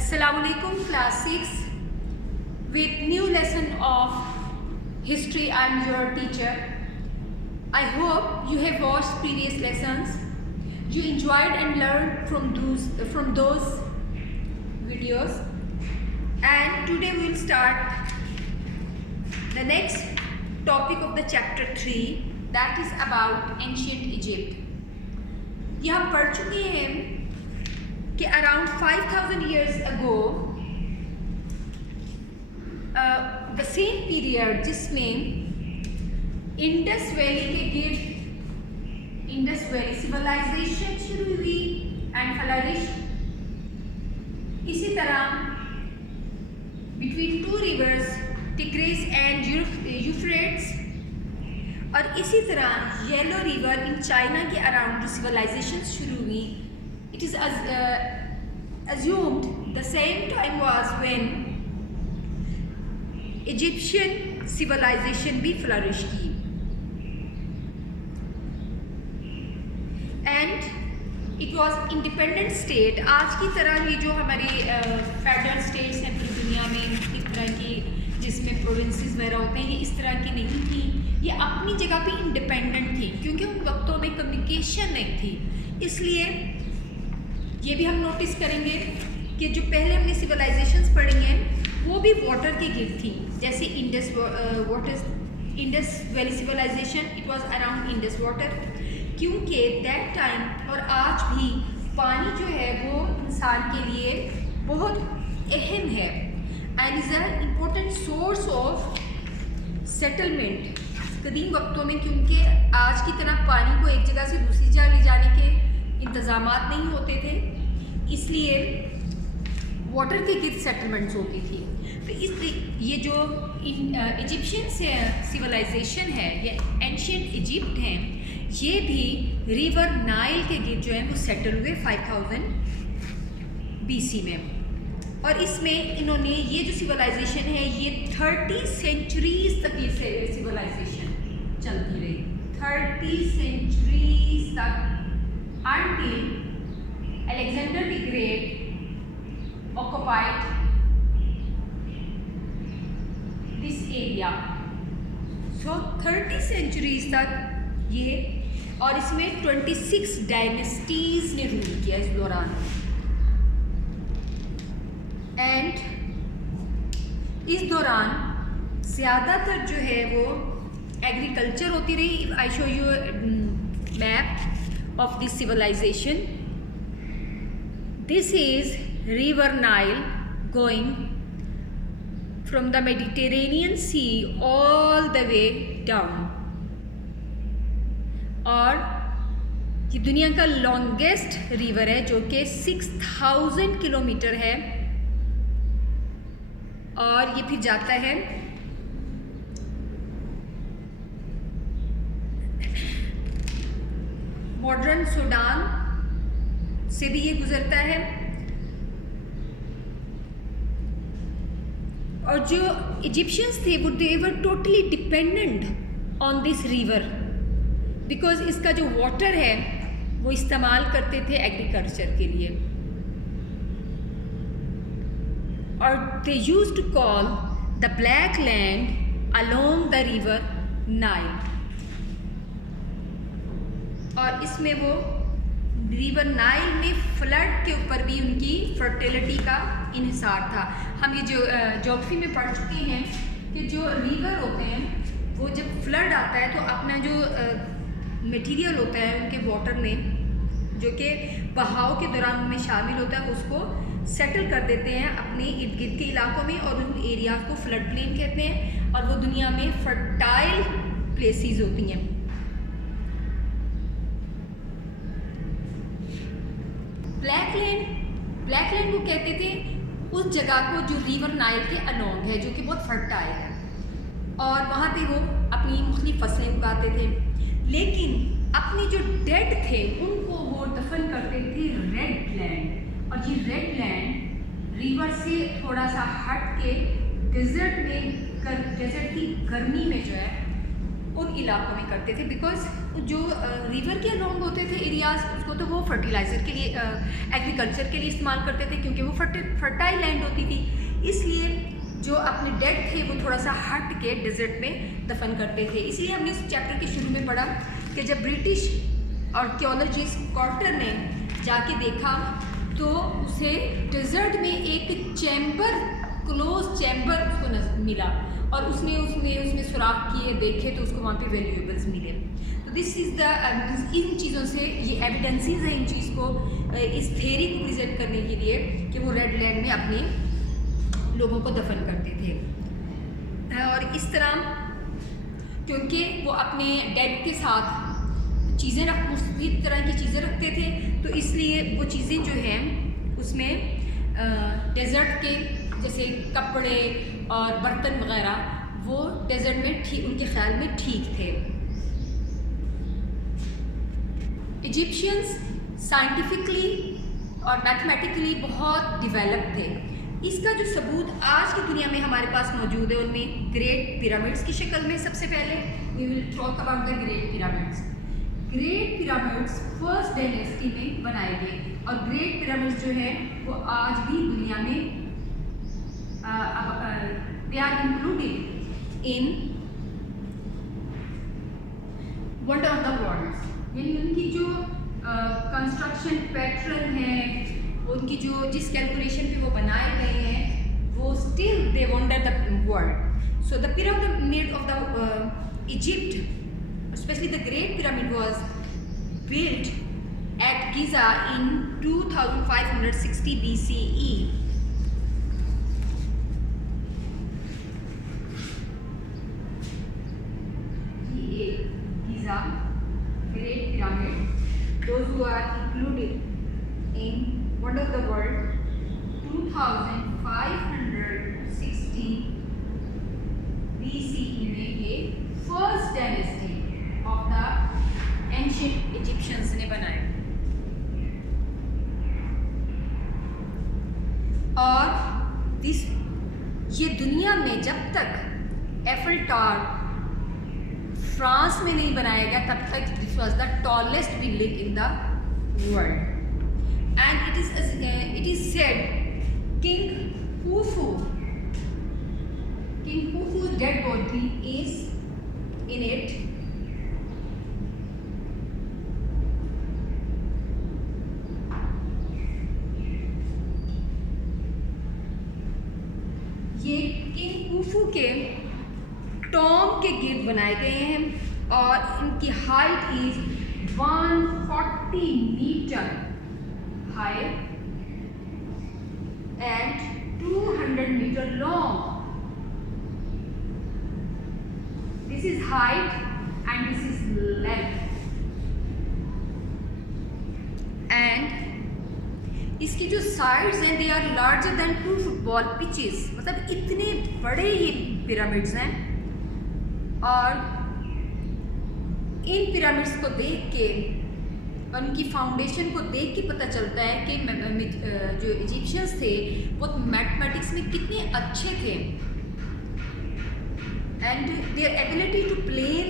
Assalamualaikum class 6 with new lesson of history. I am your teacher. I hope you have watched previous lessons. You enjoyed and learned from those videos. And today we will start the next topic of the chapter 3, that is about ancient Egypt. ये हम पढ़ चुके हैं कि around 5000 years ago the same period जिसमें Indus valley के गिर्द Indus valley civilisation शुरू हुई एंड फ्लरिश। इसी तरह between two reverse tigris and Euphrates और इसी तरह येलो रिवर इन चाइना के अराउंड जो सिविलाइजेशन शुरू हुई, it is assumed the same time was when Egyptian civilization भी flourish की and it was independent state। आज की तरह ये जो हमारे फेडरल स्टेट्स हैं पूरी दुनिया में इस तरह की जिसमें प्रोविंसेस वगैरह होते हैं, ये इस तरह की नहीं थी। ये अपनी जगह पे इंडिपेंडेंट थी क्योंकि उन वक्तों में कम्युनिकेशन नहीं थी। इसलिए ये भी हम नोटिस करेंगे कि जो पहले हमने सिविलाइजेशंस पढ़ी हैं वो भी वाटर के गिर्द थी। जैसे Indus valley civilization, it was around Indus water, क्योंकि दैट टाइम और आज भी पानी जो है वो इंसान के लिए बहुत अहम है and is a important source of settlement कदीम वक्तों में, क्योंकि आज की तरह पानी को एक जगह से दूसरी जगह ले जाने के इंतज़ामात नहीं होते थे, इसलिए वाटर के गिर्द सेटलमेंट्स होती थी। तो ये जो इजिप्शियन सिविलाइजेशन है, ये एंशियंट इजिप्ट हैं, ये भी रिवर नाइल के गिर्द जो है वो सेटल हुए 5000 BC में। और इसमें इन्होंने ये जो सिविलाइजेशन है ये 30 सेंचुरीज तक ये सिविलाइजेशन चलती रही, 30 सेंचुरीज तक, until Alexander the Great occupied this area। So 30 centuries तक ये, और इसमें 26 डायनेस्टीज ने रूल किया इस दौरान। एंड इस दौरान ज़्यादातर जो है वो एग्रीकल्चर होती रही। आई show you map of this civilization. This is river Nile going from the Mediterranean Sea all the way down, और ये दुनिया का लॉन्गेस्ट रिवर है जो कि 6000 किलोमीटर है, और ये फिर जाता है मॉडर्न सूडान से भी ये गुजरता है। और जो इजिप्शियंस थे वो they were totally dependent on this river, because इसका जो वाटर है वो इस्तेमाल करते थे एग्रीकल्चर के लिए। और they used to call the black land along the river Nile, और इसमें वो रिवर नाइल में फ्लड के ऊपर भी उनकी फर्टिलिटी का इन्हिसार था। हम ये जो ज्योग्राफी में पढ़ चुके हैं कि जो रिवर होते हैं वो जब फ्लड आता है तो अपना जो मटेरियल होता है उनके वाटर में जो कि बहाव के दौरान उनमें शामिल होता है उसको सेटल कर देते हैं अपने इर्द गिर्द के इलाकों में, और उन एरियाज़ को फ्लड प्लेन कहते हैं, और वो दुनिया में फर्टाइल प्लेसेस होती हैं। ब्लैक लैंड वो कहते थे उस जगह को जो रिवर नाइल के अलोंग है, जो कि बहुत फर्टाइल है, और वहाँ पे वो अपनी मुख्तलिफ फसलें उगाते थे। लेकिन अपने जो डेड थे उनको वो दफन करते थे रेड लैंड, और ये रेड लैंड रिवर से थोड़ा सा हट के डेजर्ट की गर्मी में जो है उन इलाकों में करते थे, बिकॉज जो रिवर के अलोंग होते थे एरियाज, उसको तो वो फर्टिलाइज़र के लिए, एग्रीकल्चर के लिए इस्तेमाल करते थे, क्योंकि वो फर्टाइल लैंड होती थी। इसलिए जो अपने डेड थे वो थोड़ा सा हट के डिजर्ट में दफन करते थे। इसलिए हमने इस चैप्टर के शुरू में पढ़ा कि जब ब्रिटिश आर्कियोलॉजिस्ट कार्टर ने जाके देखा तो उसे डिजर्ट में एक चैम्बर, क्लोज चैम्बर उसको मिला, और उसने उसमें सुराख किए, देखे तो उसको वहाँ पे वैल्यूएबल्स मिले। तो दिस इज़ द, इन चीज़ों से ये एविडेंसेस हैं इन चीज़ को, इस थ्योरी को प्रेजेंट करने के लिए कि वो रेड लैंड में अपने लोगों को दफन करते थे। और इस तरह क्योंकि वो अपने डेड के साथ चीज़ें मुख्तलिफ तरह की चीज़ें रखते थे, तो इसलिए वो चीज़ें जो हैं उसमें डेजर्ट के जैसे कपड़े और बर्तन वगैरह वो डेजर्ट में ठीक, उनके ख्याल में ठीक थे। इजिप्शियंस साइंटिफिकली और मैथमेटिकली बहुत डेवलप थे। इसका जो सबूत आज की दुनिया में हमारे पास मौजूद है, उनमें ग्रेट पिरामिड्स की शक्ल में सबसे पहले we will talk about the great pyramids. Great pyramids first dynasty में बनाए गए, और ग्रेट पिरामिड्स जो है वो आज भी दुनिया में they are included in wonder of the world. यानी उनकी जो कंस्ट्रक्शन पैटर्न है, उनकी जो जिस कैलकुलेशन पे वो बनाए गए हैं, वो still they wonder the world. So the pyramid of the Egypt, especially the Great Pyramid, was built at Giza in 2560 BCE. Giza, Great Pyramid, those who are included in Wonder of the World, 2560 BCE में ये first dynasty of the ancient Egyptians ने बनाए। और ये दुनिया में जब तक एफिल टावर फ्रांस में नहीं बनाया गया तब तक this was the tallest building in the world. And it is said king Khufu's dead body is in it। ये किंग खुफू के टॉम के गिर्द बनाए गए हैं, और इनकी height is 140 metre high and 200 metre long. This is height and this is length, and इसकी जो sides हैं they are larger than 2 football pitches। मतलब इतने बड़े ये पिरामिड्स हैं, और इन पिरामिड्स को देख के और उनकी फाउंडेशन को देख के पता चलता है कि जो इजिप्शियंस थे वो मैथमेटिक्स में कितने अच्छे थे, and their ability to plan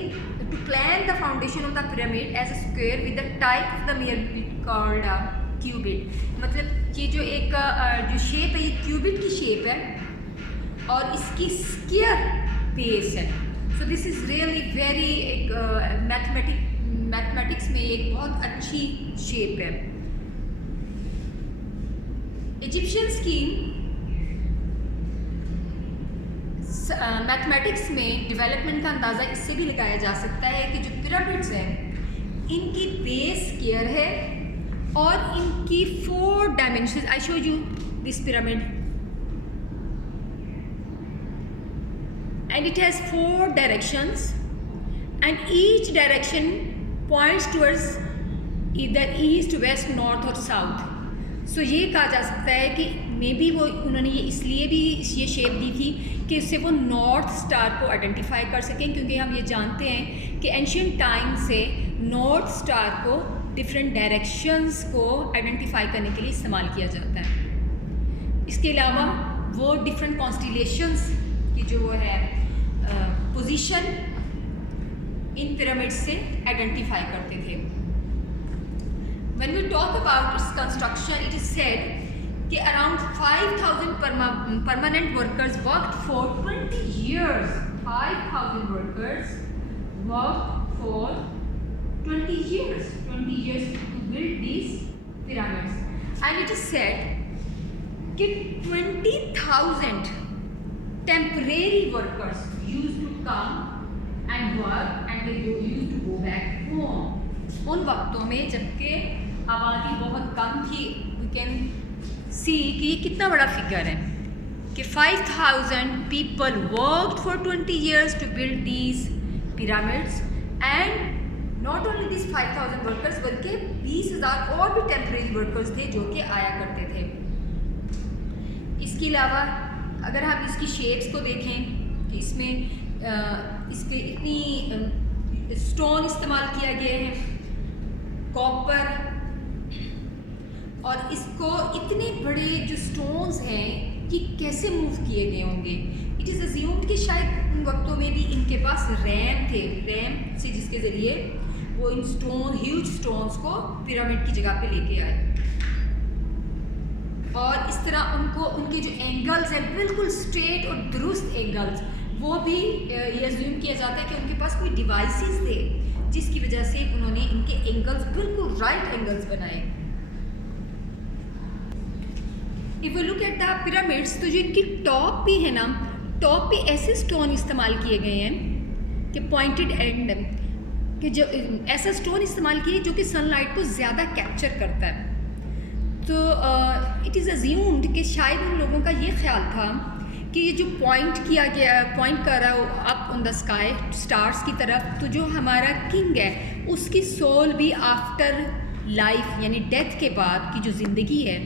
the foundation of the pyramid as a square with the type of the pyramid called a cubit। मतलब ये जो एक जो शेप है ये क्यूबिट की शेप है, और इसकी स्क्वायर बेस है। So this is really very एक मैथमेटिक्स में एक बहुत अच्छी शेप है। इजिप्शियंस की मैथमेटिक्स में डेवलपमेंट का अंदाज़ा इससे भी लगाया जा सकता है कि जो पिरामिड्स हैं इनकी बेस स्क्वायर है, और इनकी 4 dimensions. I show you this pyramid and it has 4 directions and each direction points towards either east, west, north और साउथ। सो ये कहा जा सकता है कि मे बी वो उन्होंने ये इसलिए भी ये शेप दी थी कि उससे वो नॉर्थ स्टार को आइडेंटिफाई कर सकें, क्योंकि हम ये जानते हैं कि एंशिएंट टाइम से नॉर्थ स्टार को डिफरेंट डायरेक्शंस को आइडेंटिफाई करने के लिए इस्तेमाल किया जाता है। इसके अलावा वो डिफरेंट कॉन्स्टिलेशंस की जो है पोजीशन इन पिरामिड से आइडेंटिफाई करते थे। When we talk about its construction, it is said कि around 5,000 permanent workers worked for 20 years. 5,000 workers worked for 20 years. 20 years to build these pyramids. And it is said कि 20,000 temporary workers used to come and work and they used to go back home. उन वक्तों में जबकि आबादी बहुत कम थी, we can see कि ये कितना बड़ा फिगर है कि 5,000 people worked for 20 years to build these pyramids, and not only these 5,000 workers बल्कि 20,000 और भी temporary workers थे जो कि आया करते थे। इसके अलावा अगर हम इसकी शेप्स को देखें कि इसमें इस पर इतनी स्टोन इस्तेमाल किया गया है, कॉपर, और इसको इतने बड़े जो स्टोन्स हैं कि कैसे मूव किए गए होंगे। इट इज़ अज्यूम्ड कि शायद उन वक्तों में भी इनके पास रैम थे, रैम से जिसके ज़रिए वो इन ह्यूज स्टोन्स को पिरामिड की जगह पे लेके आए। और इस तरह उनको उनके जो एंगल्स हैं बिल्कुल स्ट्रेट और दुरुस्त एंगल्स, वो भी ये अज्यूम किया जाता है कि उनके पास कोई डिवाइसेस थे जिसकी वजह से उन्होंने इनके एंगल्स बिल्कुल राइट एंगल्स बनाए। If you look at the pyramids, तो जो इनकी टॉप भी है ना, टॉप पे ऐसे स्टोन इस्तेमाल किए गए हैं कि पॉइंटेड एंड, कि जो ऐसा स्टोन इस्तेमाल किए जो कि सनलाइट को ज़्यादा कैप्चर करता है। तो इट इज़ अज्यूम्ड कि शायद उन लोगों का ये ख्याल था कि ये जो पॉइंट किया गया, पॉइंट कर रहा हो up on the sky stars की तरफ, तो जो हमारा किंग है उसकी सोल भी आफ्टर लाइफ यानी डेथ के बाद की जो ज़िंदगी है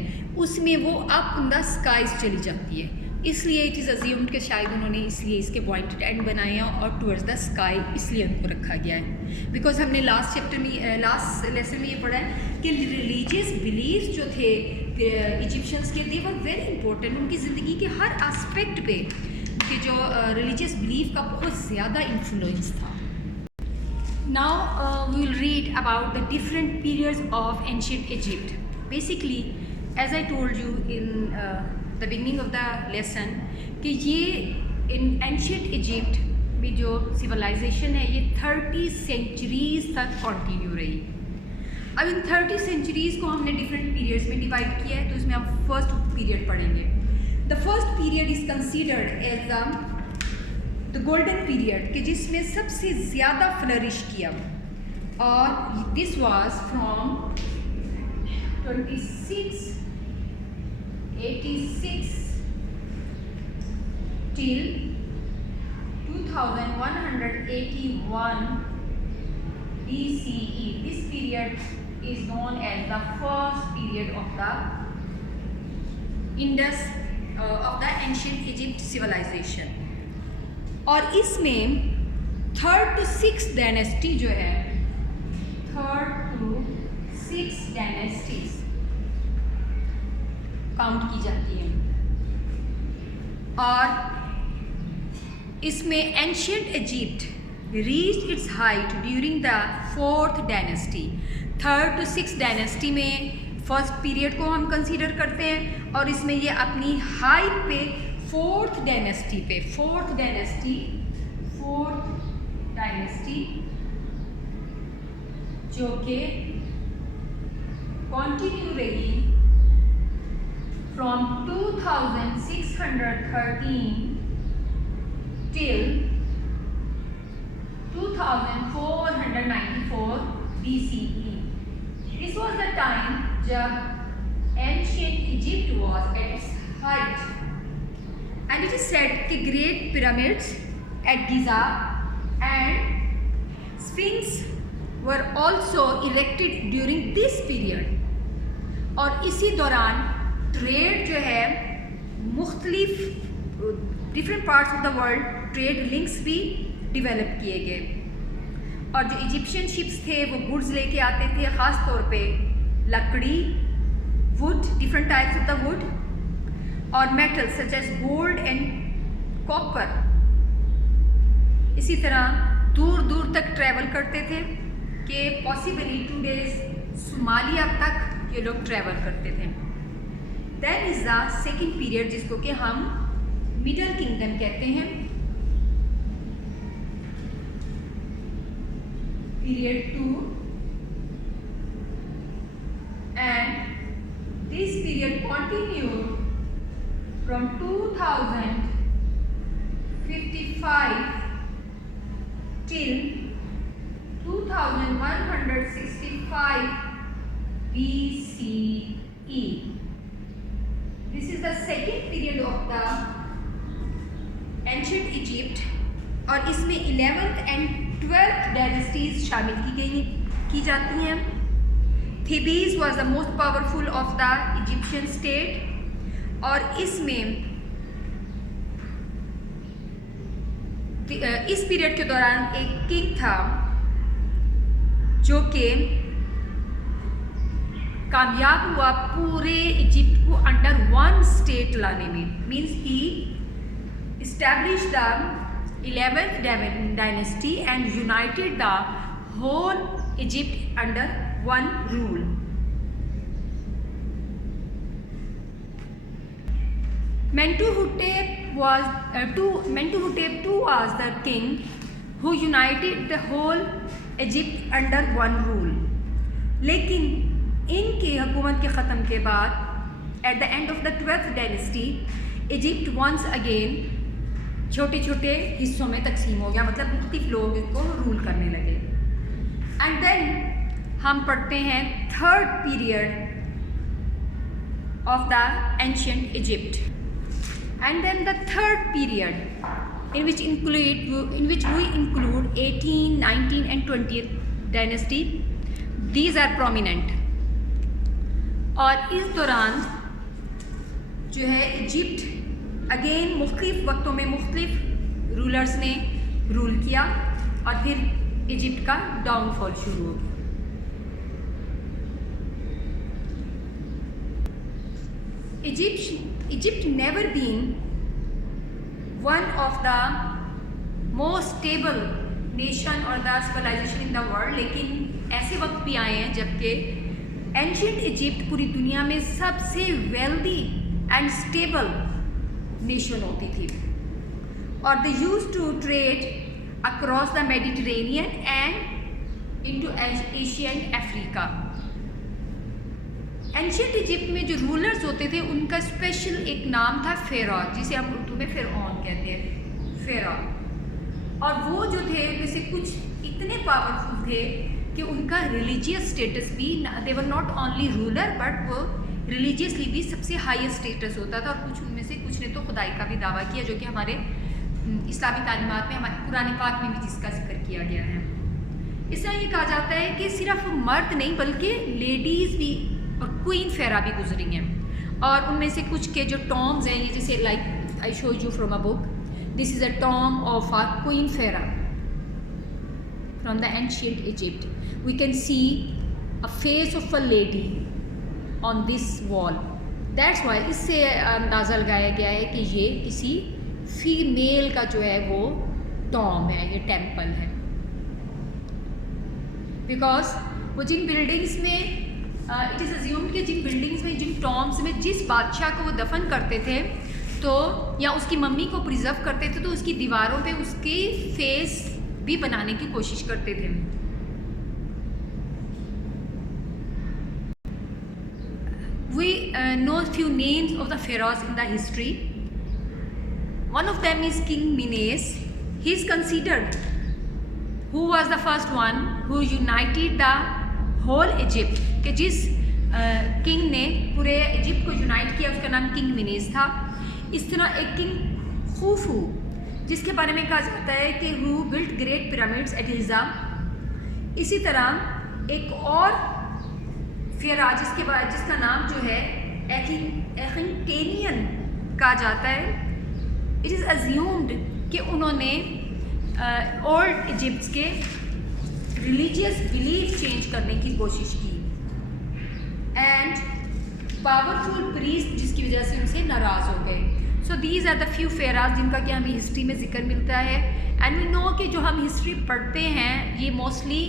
उसमें वो अप ऑन द स्काईज चली जाती है। इसलिए इट इज़ अज्यूम्ड कि शायद उन्होंने इसलिए इसके पॉइंटेड एंड बनाए हैं और टुवर्ड्स द स्काई इसलिए उनको रखा गया है। बिकॉज हमने लास्ट चैप्टर में लास्ट लेसन में ये पढ़ा है कि रिलीजियस बिलीव्स जो थे इजिप्शियंस के, दे वर वेरी इंपॉर्टेंट। उनकी ज़िंदगी के हर एस्पेक्ट पे कि जो रिलीजियस बिलीफ का बहुत ज़्यादा इन्फ्लुएंस था। Now we will read about the different periods of ancient Egypt. Basically as I told you in the beginning of the lesson कि ये इन एंशिएंट इजिप्ट में जो सिविलाइजेशन है ये 30 सेंचुरीज़ तक कंटिन्यू रही। अब इन 30 सेंचुरीज़ को हमने डिफरेंट पीरियड्स में डिवाइड किया है, तो इसमें हम फर्स्ट पीरियड पढ़ेंगे। The first period is considered as the golden period कि जिसमें सबसे ज़्यादा फ्लरिश किया, और this was from 2686 till 2181 BCE. This period is known as the first period of the Indus of the ancient Egypt civilization. और इसमें 3rd to 6th dynasty जो है, 3rd to 6th dynasties count की जाती है। और इसमें ancient Egypt reached it's height during the 4th dynasty. 3rd to 6th dynasty में फर्स्ट पीरियड को हम कंसीडर करते हैं, और इसमें ये अपनी हाइट पे 4th डायनेस्टी पे, 4th डायनेस्टी जो कि कंटिन्यू रही from 2613 till 2494 BCE. This was the time जब ancient Egypt was at its height, and it is said that great pyramids at Giza and Sphinx were also erected during this period. और इसी दौरान trade जो है मुख्तलिफ different parts of the world trade links भी develop किए गए, और जो इजिप्शियन शिप्स थे वो गुड्स लेके आते थे, ख़ास तौर पे लकड़ी, wood, different types of the wood, और metal such as gold and copper. इसी तरह दूर दूर तक ट्रैवल करते थे कि पॉसिबली 2 days सोमालिया तक ये लोग ट्रैवल करते थे। Then is the second period जिसको कि हम मिडल किंगडम कहते हैं। Period 2 and this period continued from 2055 till 2165 BCE. This is the second period of the ancient Egypt और इसमें 11th and 12th डायनेस्टीज शामिल की जाती हैं। Thebes was the most powerful of the Egyptian state और इसमें इस पीरियड के दौरान एक किंग था जो कि कामयाब हुआ पूरे इजिप्ट को अंडर वन स्टेट लाने में। Means he established the 11th dynasty and united the whole Egypt under one rule. Mentuhotep II was the king who united the whole Egypt under one rule. लेकिन इनके हुकूमत के ख़त्म के बाद at the end of the 12th dynasty Egypt once again छोटे छोटे हिस्सों में तकसीम हो गया, मतलब मुख्तलिफ लोग इसको रूल करने लगे। एंड देन हम पढ़ते हैं third period of the ancient Egypt and then the third period in which we include 18, 19 and 20th dynasty. These are prominent. और इस दौरान जो है इजिप्ट अगेन मुख्तलिफ वक्तों में मुख्तलिफ रूलर्स ने रूल किया और फिर इजिप्ट का डाउनफॉल शुरू हो गया। Egypt never been one of the most stable nation or the civilization in the world, लेकिन ऐसे वक्त भी आए हैं जबकि एंशिएंट इजिप्ट पूरी दुनिया में सबसे वेल्दी एंड स्टेबल नेशन होती थी और they use to trade across the Mediterranean and into Asia and Africa. Ancient Egypt में जो रूलर्स होते थे उनका स्पेशल एक नाम था फेरान, जिसे हम उर्दू में फिरौन कहते हैं, फेरान। और वो जो थे उनमें से कुछ इतने पावरफुल थे कि उनका रिलीजियस स्टेटस भी, they were not only ruler but वो रिलीजियसली भी सबसे हाईएस्ट स्टेटस होता था। और कुछ ने तो खुदाई का भी दावा किया, जो कि हमारे इस्लामी तालीमात में, हमारे कुरान पाक में भी जिसका जिक्र किया गया है। इस तरह ये कहा जाता है कि सिर्फ मर्द नहीं बल्कि लेडीज़ भी और क्वीन फेरा भी गुजरी हैं। और उनमें से कुछ के जो टॉम्स हैं, ये जैसे like I show you from a book, this is a tomb of a queen pharaoh from the ancient Egypt. We can see a face of a lady on this wall. That's why इससे अंदाज़ा लगाया गया है कि ये किसी female का जो है वो टॉम है, ये टेम्पल है। बिकॉज वो जिन बिल्डिंग्स में इट इज़ अज्यूम्ड कि जिन बिल्डिंग्स में, जिन टॉम्स में जिस बादशाह को वो दफन करते थे तो या उसकी मम्मी को प्रिजर्व करते थे तो उसकी दीवारों पे उसकी फेस भी बनाने की कोशिश करते थे। We know few names of the pharaohs in the history. One of them is King Menes. He is considered who was the first one who united the whole Egypt. कि जिस किंग ने पूरे इजिप्ट को unite किया उसका नाम king menace था। इस तरह एक किंग खूफू जिसके बारे में कहा जाता है कि who built great pyramids at Giza. इसी तरह एक और फेरा जिसका नाम जो है एखनटेनियन कहा जाता है। इट इज़ अज्यूम्ड कि उन्होंने ओल्ड इजिप्ट के रिलीजियस बिलीफ चेंज करने की कोशिश की एंड पावरफुल प्रीस्ट जिसकी वजह से उनसे नाराज़ हो गए। So so these are the few pharaohs जिनका कि हमें हिस्ट्री में जिक्र मिलता है। एंड वी नो कि जो हम हिस्ट्री पढ़ते हैं ये मोस्टली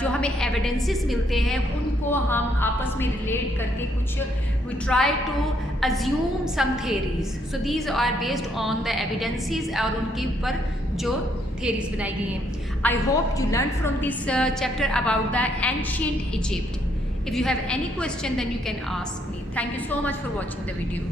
जो हमें एविडेंसेस मिलते हैं उनको हम आपस में रिलेट करके कुछ we try to assume some theories. So these are based on the evidences और उनके ऊपर जो theories बनाई गई हैं। I hope you learned from this chapter about the ancient Egypt. If you have any question then you can ask me. Thank you so much for watching the video.